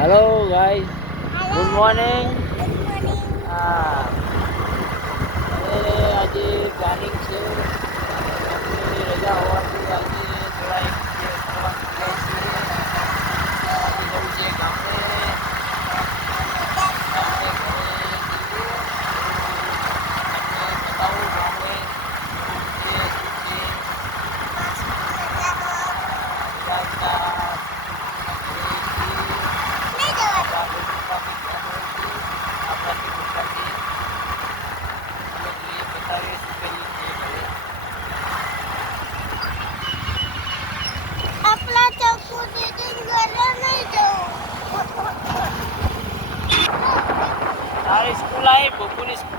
Hello guys, good morning. हाँ, अरे आज प्लानिंग છે આપણી રજા હોવાથી આજે થોડા એક ફરવા નીકળ્યા છીએ. આજે જવું છે ગામડે ઘરે જઈએ. તમને બતાવું ગામડે શું છે તારી સ્કૂલ આવી બપોરની સ્કૂલ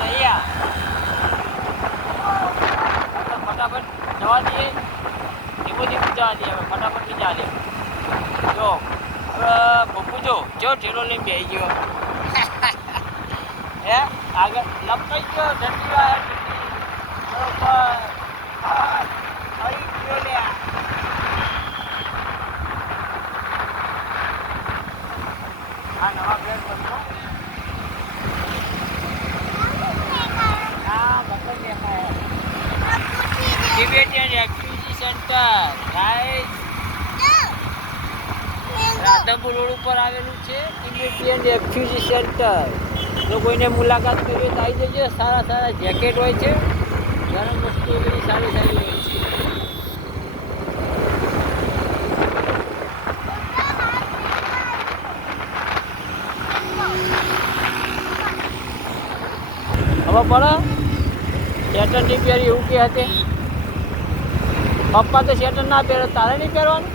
નહીં આ ફટાફટ જવા દઈએ ધીમું જવા દઈએ હવે ફટાફટ નહીં જવા દે જો હવે બપુ જો ઠેલો લઈને બેસી ગયો હે આગળ લપકાઈ ગયો ઢંટી આવ્યા બરોબર આવી ગયો લ્યા આ નવા બ્રેડ બનતો Tibetan refugee centre guys Radhanpur road ઉપર આવેલું છે ટિબેટિયન રેફ્યુજી સેન્ટર. જો કોઈને મુલાકાત કરવી તો આવી જજો. સારા સારા જેકેટ હોય છે, ગરમ વસ્તુ બધી સારી સારી હોય છે. હવે પડો શેટર નહીં પહેરી એવું કે હતી પપ્પા તો શેટર ના પહેરે તારે નહીં પહેરવાનું.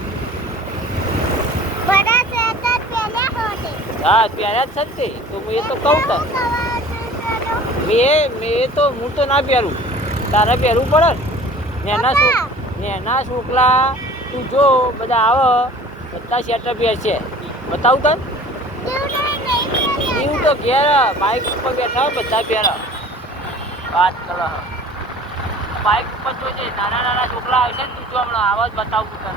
હા પહેર્યા જ છે તો હું એ તો કહું તને હું તો ના પહેરું તારે પહેરવું પડે ને એના છોકરા તું જો બધા આવે બધા શેટર પહેરશે બતાવું તને એવું તો ઘેર બાઇક ઉપર બેઠા હોય બધા પહેરા વાત કરો બાઇક ઉપર જોજે નાના છોકરા આવશે ને તું જો હમણાં આવા જ બતાવું તને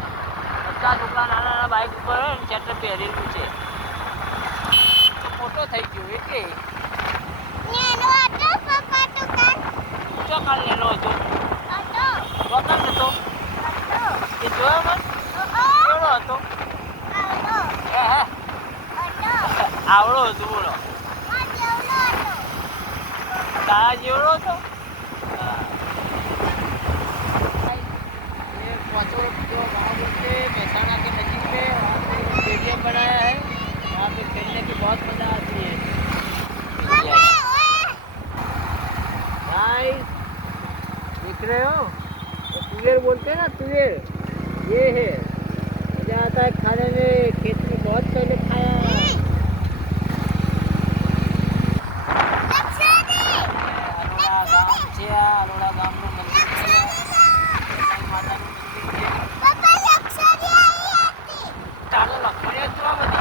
બધા છોકરા નાના બાઇક ઉપર હોય ને શેટર પહેરેલું છે. મોટો થઈ ગયો એટલે ચોકાલ લેનો હતો ચોકાલ નતો એ જોયો મને કેવડો હતો આવડો હતો બોલો તારા જેવડો હતો. मेहसाना के नजीक पे स्टेडियम बनाया है, वहाँ पे खेलने की बहुत मजा आती है. गाइस देख रहे हो तो तुवेर बोलते हैं ना तुवेर ये है मजा आता है खाने में. खेत में बहुत पहले खाया है. अरोड़ा गाँव में मंदिर है माता નું મંદિર છે. ચાલો લખોડે તો બધી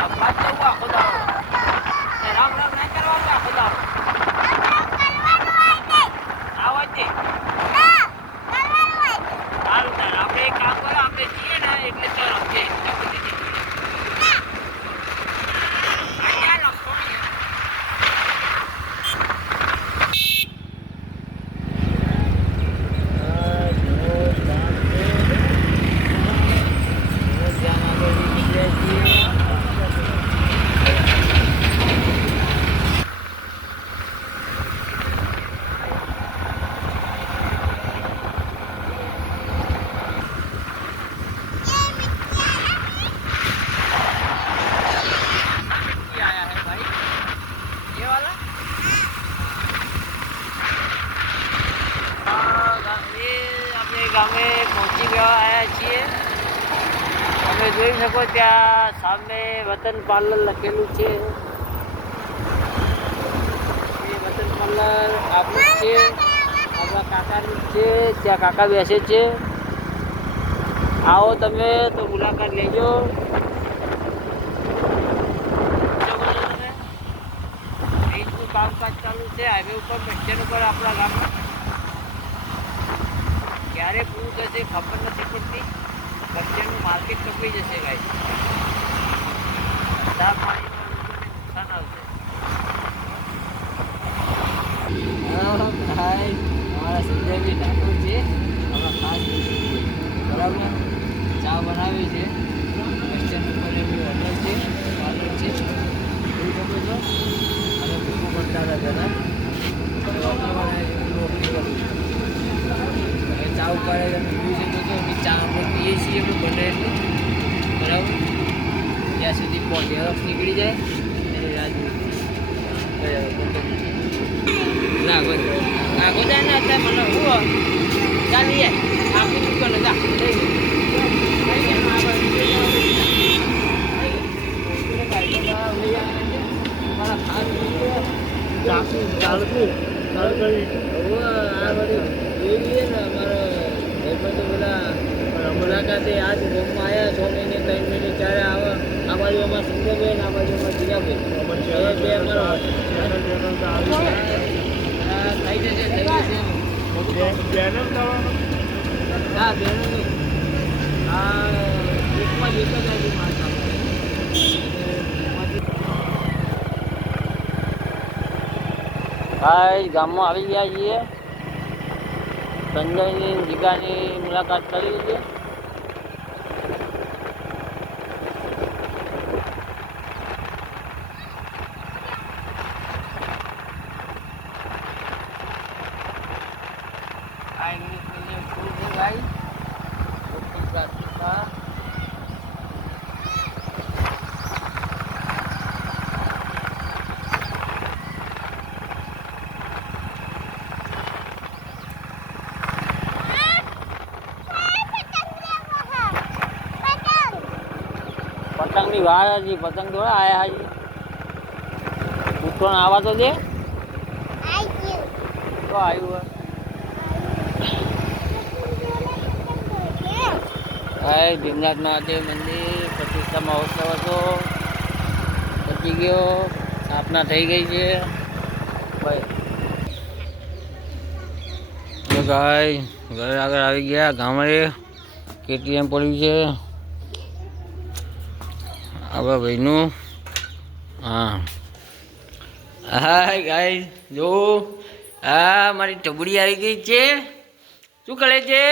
અબ્બાસ જવું આખો દાડો રામ રામ નહીં કરવાનું આખો દાડો આવા જ સારું તાર આપણે એક કામ કરો આપણે જઈએ ને એટલે ચાલો રમજે ગામે પહોંચી ગયા છીએ. તમે જોઈ શકો ત્યાં સામે વતન પાર્લર લખેલું છે. એ વતન પાર્લર આપણું છે, આપણા કાકાનું છે. ત્યાં કાકા બેસે છે. આવો તમે તો મુલાકાત લેજો. બ્રિજનું કામકાજ ચાલુ છે હાઈવે ઉપર મેન્ટેન ઉપર આપણા ગામમાં. ક્યારે પૂરું થશે ખબર નથી પડતી. બચ્ચાનું માર્કેટ કપાઈ જશે ગાઈસ. ચા બનાવી છે. ક્વેશ્ચન ઉપર એમની હોટલ છે, પાર્લર છે, જોઈ શકો છો. અને ભૂખો કરતા હતા પહેલાં ચા ઉપાડે તમે જોઈ શકો છો. એમની ચા આપણે પીએ છીએ એમનું બને એટલું બરાબર. ત્યાં સુધી ઝેરોક્સ નીકળી જાય એની રાહ ના આગો જાય ને અત્યારે મને હું ચાલી જાય આપી દુકાને જા મુલાકાતે આજ રોગમાં આવ્યા 6 મહિને 3 મહિને ત્યારે આવે. આ બાજુ અમારા સુંદરબેન, આ બાજુ અમારા જીગાબેન બે અમારા થઈ જશે હા બેન આ એકમાં જ એક જ આવી માતા ભાઈ ગામમાં આવી ગયા છીએ. સંજયની જીગાની મુલાકાત કરી છે. આ ઇંગ્લિશ મીડિયમ સ્કૂલ છે ભાઈ. પતંગની વાર હજી પતંગ થોડા આયા હજી. ઉત્તરાયણ આવા તો દે તો આવ્યું હોય. ભીમનાથ મહાદેવ મંદિર પ્રતિષ્ઠા મહોત્સવ હતો, પતી ગયો, સ્થાપના થઈ ગઈ છે ભાઈ. ઘરે આગળ આવી ગયા. ગામડે કેટીએમ પડ્યું છે આપણા ભાઈનું. હા હા ગાઈસ જો હા મારી ટબડી આવી ગઈ છે. શું કરે છે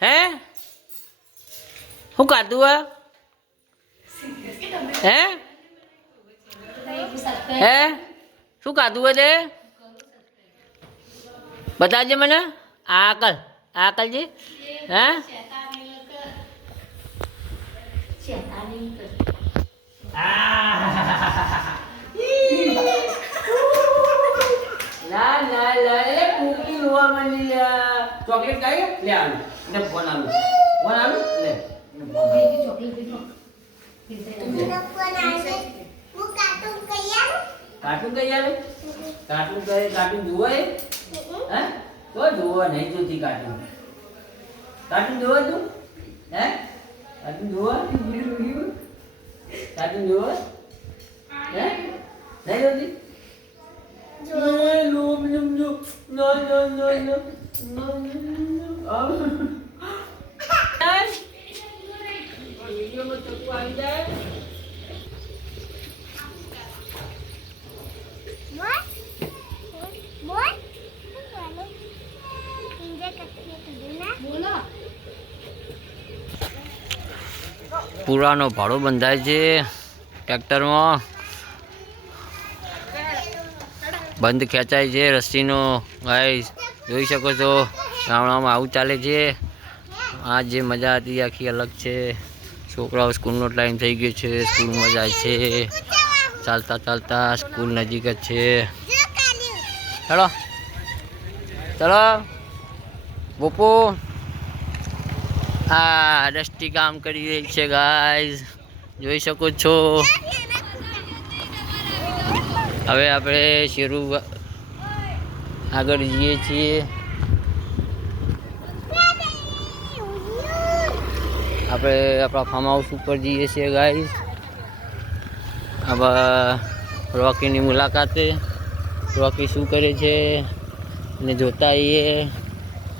હે? શું કાઢું હે હે શું કાઢું તે બતાવજે મને. આ અકલ જી હે ના ના લે કુકી લોવા મંડી લે ચોકલેટ ખાઈ લે આલુ ને ફોન આલુ લે કાર્ટૂન કઈ આવે કાર્ટૂન જુઓ હે તો જુઓ નહીં જોતી કાર્ટૂન જુઓ તું હે કાર્ટૂન જુઓ હે નહીં જોતી. પુરાનો ભાડો બંધાય છે ટ્રેક્ટરમાં. બંધ ખેંચાય છે રસ્સીનો. ગાઈસ જોઈ શકો છો ગામડામાં આવું ચાલે છે. આ જે મજા હતી આખી અલગ છે. છોકરાઓ સ્કૂલનો ટાઈમ થઈ ગયો છે, સ્કૂલમાં જાય છે. ચાલતા ચાલતા સ્કૂલ નજીક જ છે. ચલો ચલો બોપો. હા ડસ્ટી કામ કરી રહી છે ગાઈસ જોઈ શકો છો. હવે આપણે શેરુ આગળ જઈએ છીએ. આપણે આપણા ફાર્મ હાઉસ ઉપર જઈએ છીએ ગાઈસ. હવે રોકીની મુલાકાતે રોકી શું કરે છે એને જોતા આવીએ.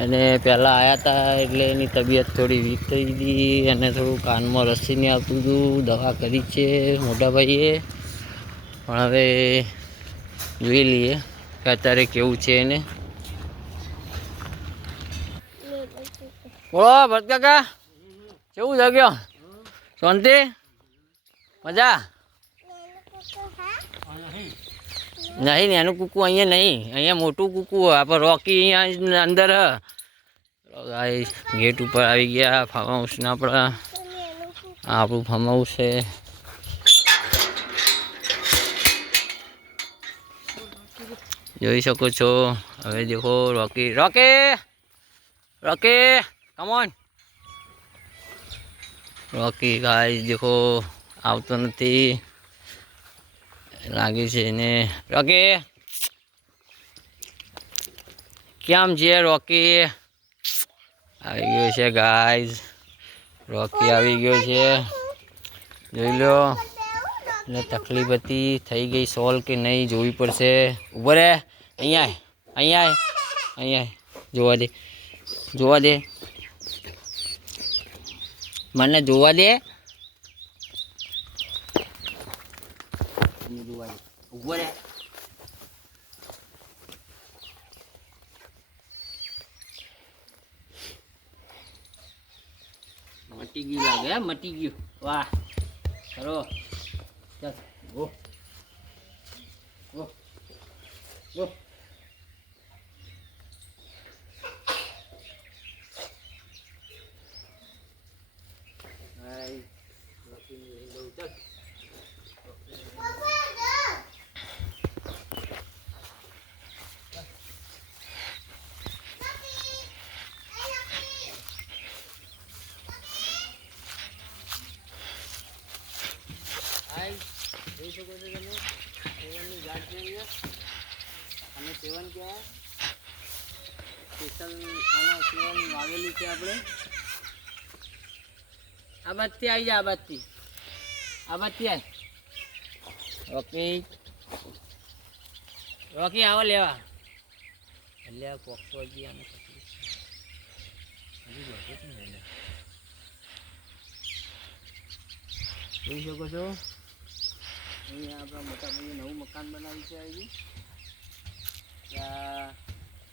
અને પહેલાં આવ્યા હતા એટલે એની તબિયત થોડી વીક થઈ હતી અને થોડું કાનમાં રસી નહીં આવતું હતું. દવા કરી છે મોટા ભાઈએ, પણ હવે જોઈ લઈએ કે અત્યારે કેવું છે એને. બોલો ભરત કાકા કેવું જગ્યો શાંતિ મજા નહીં ને એનું કૂકુ અહીંયા નહીં, અહીંયા મોટું કૂકુ આપણે રોકી અહીંયા અંદર ગેટ ઉપર આવી ગયા ફાર્મ હાઉસના આપણા. આપણું ફાર્મ હાઉસ છે. જોઈ શકો છો. હવે દેખો રોકી રોકી રોકી કમ ઓન રોકી ગાઈસ દેખો આવતો નથી લાગે છે એને. રોકી કેમ છે રોકી? આવી ગયો છે ગાઈસ, રોકી આવી ગયો છે. જોઈ લો ને તકલીફ હતી થઈ ગઈ સોલ્વ કે નહીં જોવી પડશે. ઉભો રે અહીંયા અહીંયા અહીંયા જોવા દે જોવા દે મને જોવા દે જોવા દે. ઉભો રે મટી ગયું લાગે મટી ગયું. વાહ કરો ચાલ ગો ગો ગો. હાય રોકી લઈ દઉં ચાલ. જોઈ શકો છો તમે સેવનની ઝાડ છે અહીંયા. અને સેવન કહેવાય સ્પેશિયલ આના સેવન વાવેલું છે આપણે. આ બાજથી આવી જાય, આ બાજથી આવી. ઓકે રોકી આવો લેવા. એટલે આ પોક્ષો હજી આને તકલીફ હજી વધે છે ને. જોઈ શકો છો અહીંયા આપણા મોટા ભાઈએ નવું મકાન બનાવ્યું છે. હજી ત્યાં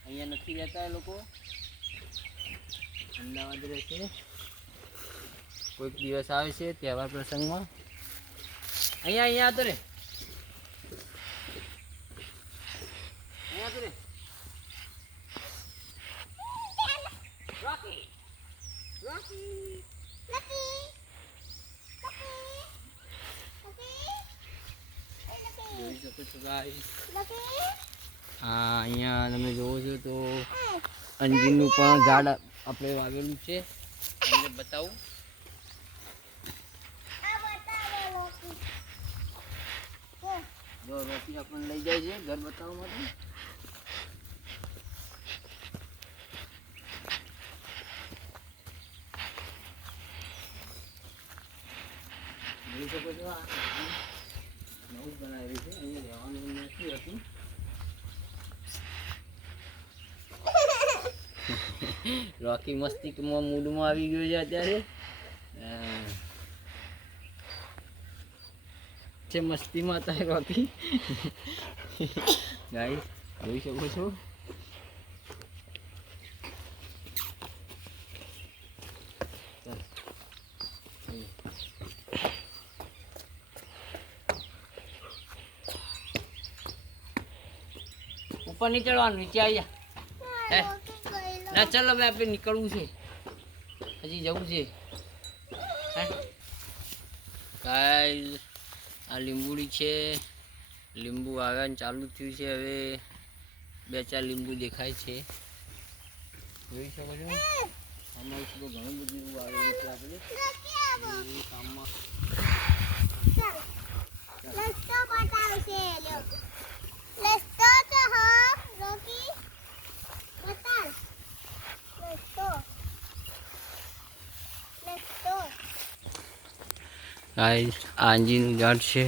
અહીંયા નથી રહેતા એ લોકો, અમદાવાદ રહે છે. કોઈક દિવસ આવે છે તહેવાર પ્રસંગમાં. અહીંયા અહીંયા તો રે અહીંયા તો રે રોકી રોકી જોઈ શકો છો ગાઈસ. હા અહીંયા તમે જોવો છો તો અંજીરનું પણ ઝાડ આપણે વાવેલું છે. તમને બતાવું. જો રોકી આપણને લઈ જાય છે ઘર બતાવવા માટે. જોઈ શકો છો આ નવું બનાવ્યું છે. અહીંયા રહેવાનું નથી હતું. રોકી મસ્તીમાં મૂડમાં આવી ગયો છે અત્યારે. છે મસ્તીમાં હતા રોકી. ગાઈસ જોઈ શકો છો. ઉપર નહીં ચડવાનું, નીચે આવી જા. ના ચાલો હવે આપણે નીકળવું છે, હજી જવું છે. ગાઈસ આ લીંબુડી છે. લીંબુ આવવાનું ચાલુ થયું છે. હવે 2-4 લીંબુ દેખાય છે. જોઈ શકો છો. આમાં તો ઘણું બધું એવું આવેલું છે આપણે કામમાં. ગાઈસ આ અંજીરનું ઝાડ છે,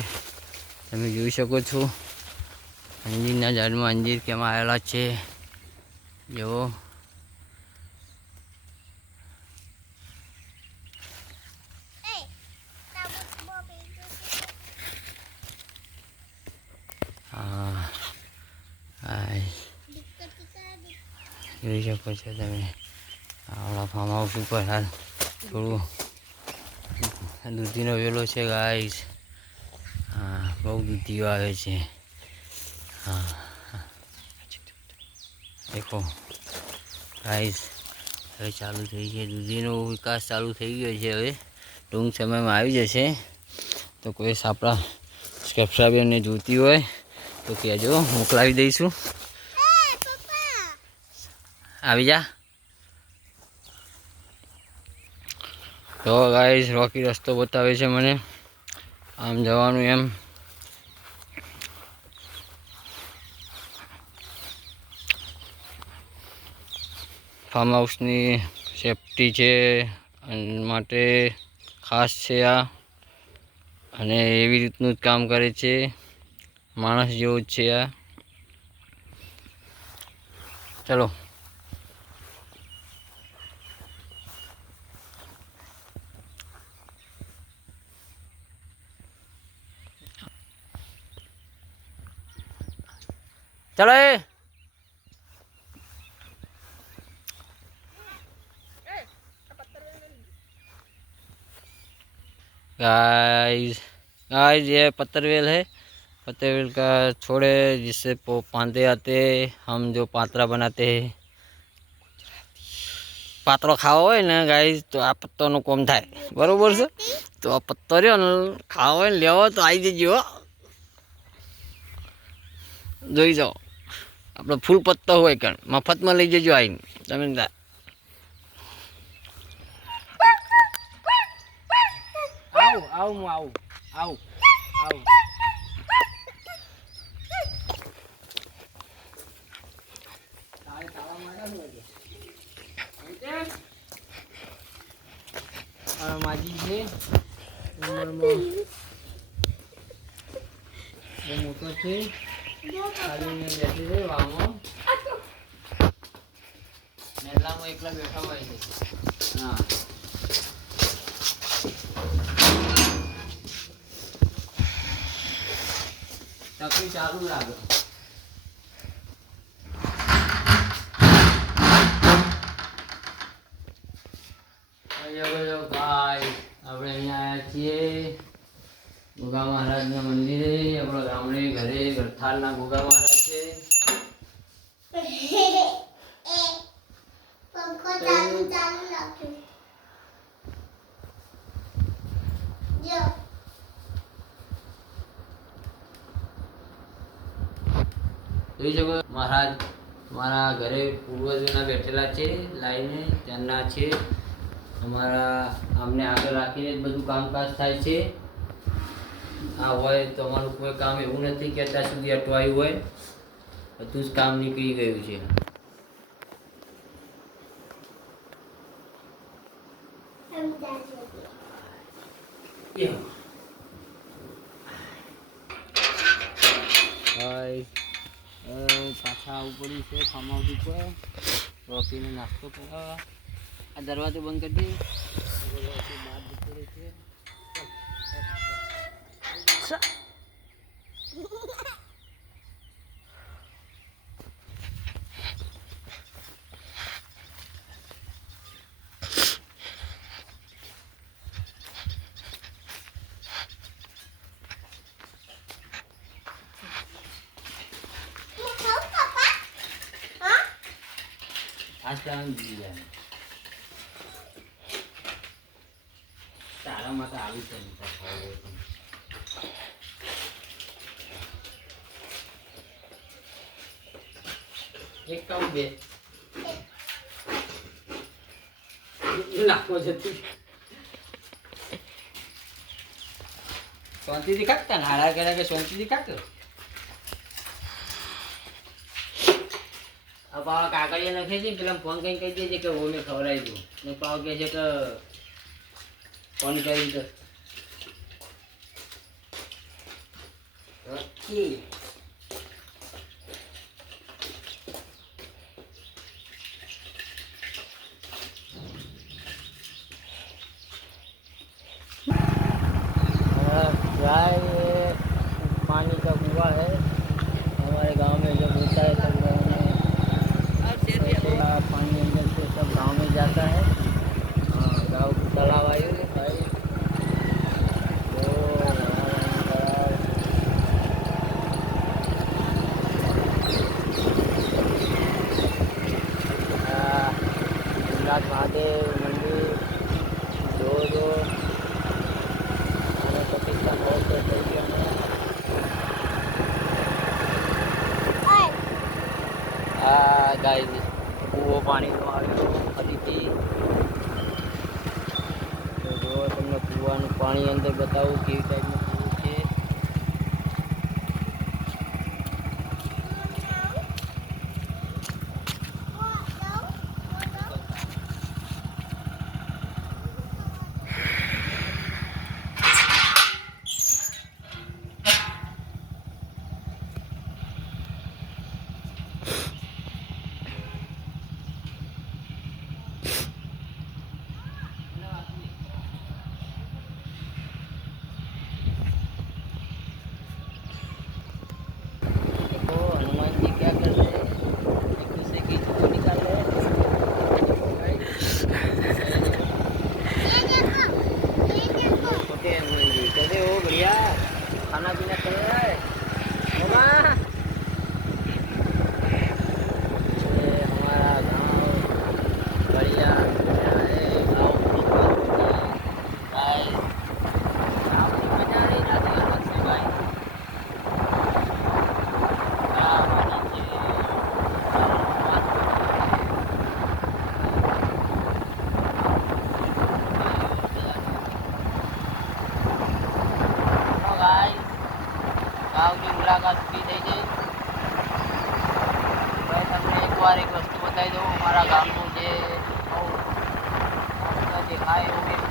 તમે જોઈ શકો છો. અંજીરના ઝાડમાં અંજીર કેમ આવેલા છે જુઓ. જોઈ શકો છો તમે. આપણા ફાર્મ હાઉસ ઉપર હાલ થોડું દૂધીનો વેલો છે ગાઈસ. હા, બહુ દૂધીઓ આવે છે. હા, દેખો ગાઈસ, હવે ચાલુ થઈ છે દૂધીનો વિકાસ ચાલુ થઈ ગયો છે. હવે ટૂંક સમયમાં આવી જશે. તો કોઈ આપણા સબસ્ક્રાઈબરને જોઈતી હોય તો કહેજો, મોકલાવી દઈશું. આવી જા. તો ગાઈસ, રોકી રસ્તો બતાવે છે મને, આમ જવાનું એમ. ફાર્મ હાઉસની સેફટી છે માટે ખાસ છે આ, અને એવી રીતનું જ કામ કરે છે, માણસ જેવું જ છે આ. ચલો. ચલો એ गाइस, ये पत्थरवेल है। पत्थरवेल का छोड़ है जिससे पांते आते, हम जो पात्रा बनाते हैं। पात्रो खाओ है ना गाइस, तो आ पत्तो नु कम थाय, बरोबर से। तो आ पत्तो रे खाओ है लेवो तो आई जजो, જોઈ જાઓ. આપણો ફૂલ પત્તો હોય કણ મફતમાં લઈ જજો આવીને તમે. આવું હું આવું. માજી છે ઉંમરમાં બહુ મોટો છે. ખાલી બેઠી છે વામાં, મેલામાં એકલા બેઠા હોય છે. હા, તકલી ચાલુ લાગે. આપણે અહીંયા આવ્યા છીએ ગોગા મહારાજના મંદિરે. આપણા ગામડે ઘરે ગરથાલના ગોગા મહારાજ છે. જોઈ શકો મહારાજ મારા ઘરે પૂર્વજોના બેઠેલા છે લાઈને, ત્યાંના છે. અમારા આમને આગળ રાખીને જ બધું કામકાજ થાય છે. આ હોય તો અમારું કોઈ કામ એવું નથી કે અત્યાર સુધી અટવાયું હોય, બધું જ કામ નીકળી ગયું છે. પાછા આવું પડ્યું છે ફાર્મ હાઉસ ઉપર. રોકીને નાસ્તો કરવા. આ દરવાજો બંધ કરી દે. બહાર જતો રહે છે. તારા માટે આવી છે એક કામ બે નાખો છે તું શાંતિથી ખાતા ને હારા કર્યા કે શાંતિથી ખાતો. પાવા કાગળિયા લખે છે, પેલા ફોન કઈ કહી દે છે કે મેં ખવડાવી દઉં ને પાવ કહે છે કે ફોન કરી દો. गाय पानी का कुआं है हमारे गांव में, जब होता है तब पानी अंदर से सब गांव में जाता है. गाँव तालाब आए भाई ગાઈસ કૂવો પાણીનો આવ્યો ફરીથી. તો જો તમને કૂવાનું પાણી અંદર બતાવું કેવી ટાઈપનું કૂવું છે. कैसे हो? बढ़िया खाना पीना चल रहा है मामा? ये हमारा गांव बढ़िया है। गांव की भाई गांव की मजा नहीं आती अलग से भाई। ગામની મુલાકાત પૂરી થઈ ગઈ. હવે તમને એકવાર એક વસ્તુ બતાવી દઉં. અમારા ગામનું જે દેખાય એવું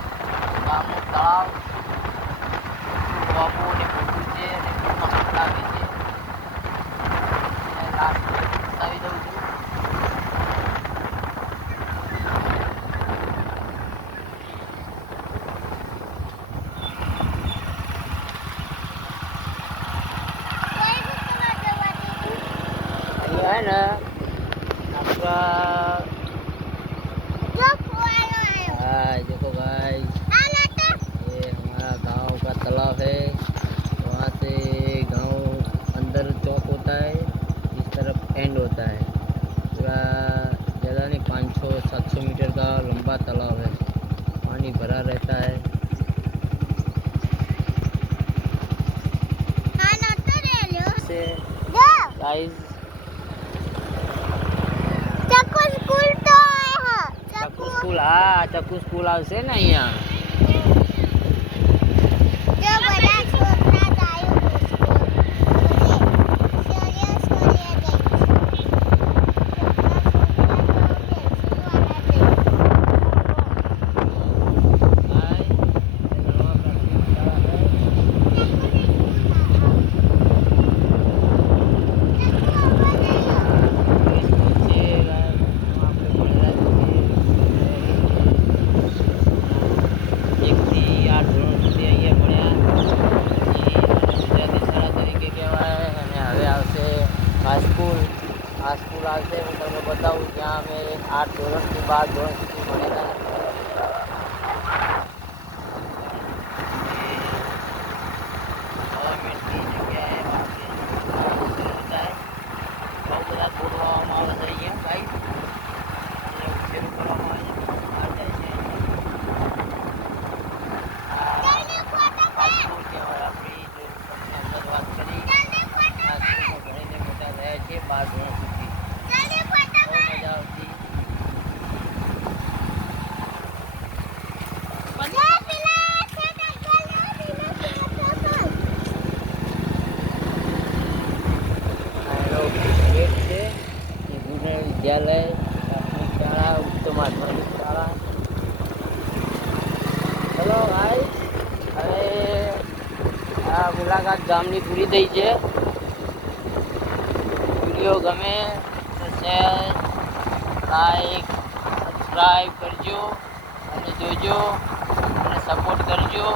ગામનું તળાવ બાપુ અને મોટું છે અને ખૂબ મસ્ત લાગે છે. લાસ્ટ બતાવી દઉં છું. है ना आपका हाँ देखो गाइस ये हमारा गांव का तालाब है. वहाँ से गांव अंदर चौक होता है, इस तरफ एंड होता है. पूरा ज़्यादा नहीं 500-700 मीटर का लंबा तालाब है. पानी भरा रहता है. गाइस स्कूल हाँ चक्कू स्कूल आवશે ને અહીંયા. આ સ્કૂલ આવશે હું તમને બતાવું જ્યાં અમે 8 ધોરણથી 12 ધોરણ સુધી ભણેલા. ગવર્મેન્ટની જગ્યાએ બહુ બધા છોડ વાવવામાં આવે છે અહીંયા ગાઈસ અને ઉછેર કરવામાં આવે છે. विद्यालय प्राथमिक शाळा उच्च माध्यमिक शाळा. ચલો ભાઈ હવે આ મુલાકાત ગામની પૂરી થઈ છે. વિડીયો ગમે તો શેર લાઈક સબસ્ક્રાઈબ કરજો અને જોજો અને સપોર્ટ કરજો.